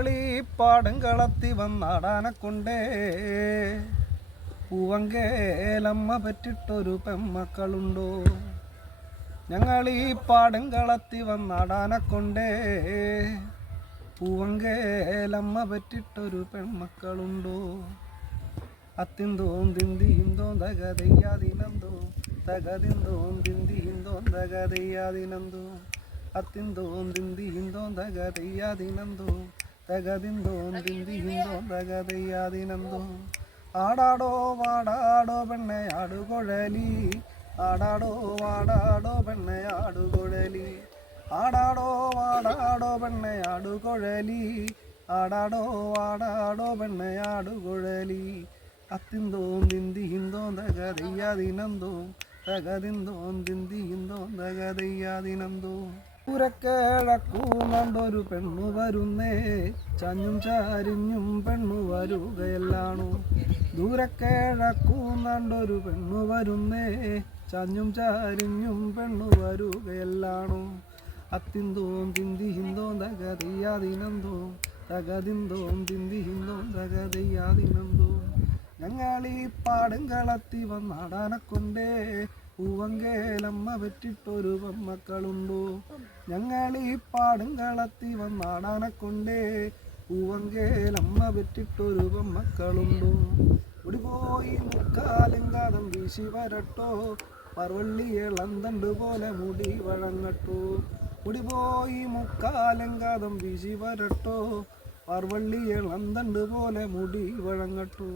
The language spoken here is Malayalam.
ഞങ്ങളീ പാടുംകളത്തി വന്നാടാനെ കൊണ്ടേ പൂവങ്കേലമ്മ പറ്റിട്ടൊരു പെമ്മക്കളുണ്ടോ? ഞങ്ങളീ പാടുംകളത്തി വന്നാടാനെ കൊണ്ടേ പൂവങ്കേലമ്മ പറ്റിട്ടൊരു പെൺമക്കളുണ്ടോ? അത്തിന്തോം തിന്തിന്തോ തകതയ്യാതിനന്തോ തകതിന്തോം തിന്തിന്തോ തകതയ്യാതിനന്തോ അത്തിന്തോം തിന്തിന്തോ തകതയ്യാതിനന്തോ തകതിന്തോം തിന്തിന്തോ തകതയ്യാതിനന്തോ ആടാടോ വാടാടോ പെണ്ണെ ആടുകുഴലി ആടാടോ വാടാടോ പെണ്ണെ ആടുകുഴലി ആടാടോ വാടാടോ പെണ്ണെ ആടുകുഴലി ആടാടോ വാടാടോ പെണ്ണെ ആടുകുഴലി അത്തിന്തോം തിന്തിന്തോ തകതയ്യാതിനന്തോ തകതിന്തോം തിന്തിന്തോ തകതയ്യാതിനന്തോ പുരക്കേഴക്കൂന്നൊരു പെണ്ണു വരുന്നേ ചഞ്ഞും ചാരിഞ്ഞും പെണ്ണു വരുകയല്ലാണു ദൂരക്കേഴക്കൂന്നൊരു പെണ്ണു വരുന്നേ ചഞ്ഞും ചാരിഞ്ഞും പെണ്ണു വരുകയല്ലാണു അത്തിന്തോം തിന്തിന്തോ തകതയ്യാതിനന്തോ തകതിന്തോം തിന്തിന്തോ തകതയ്യാതിനന്തോ ഞങ്ങളീ പാടുംകളത്തി വന്നാടാനെ കൊണ്ടേ പൂവങ്കേലമ്മ പറ്റിട്ടൊരു പെമ്മക്കളുണ്ടോ? ഞങ്ങളീ പാടുംകളത്തി വന്നാടാനെ കൊണ്ടേ പൂവങ്കേലമ്മ പറ്റിട്ടൊരു പെമ്മക്കളുണ്ടോ? ഓടിപ്പോയി മുക്കാലെങ്കാതം വീശി വരട്ടോ പറവള്ളിയിളന്തണ്ട് പോലെ മുടി വഴങ്ങട്ടോ ഓടിപ്പോയി മുക്കാലെങ്കാതം വീശി വരട്ടോ പറവള്ളിയിളന്തണ്ട് പോലെ മുടി വഴങ്ങട്ടോ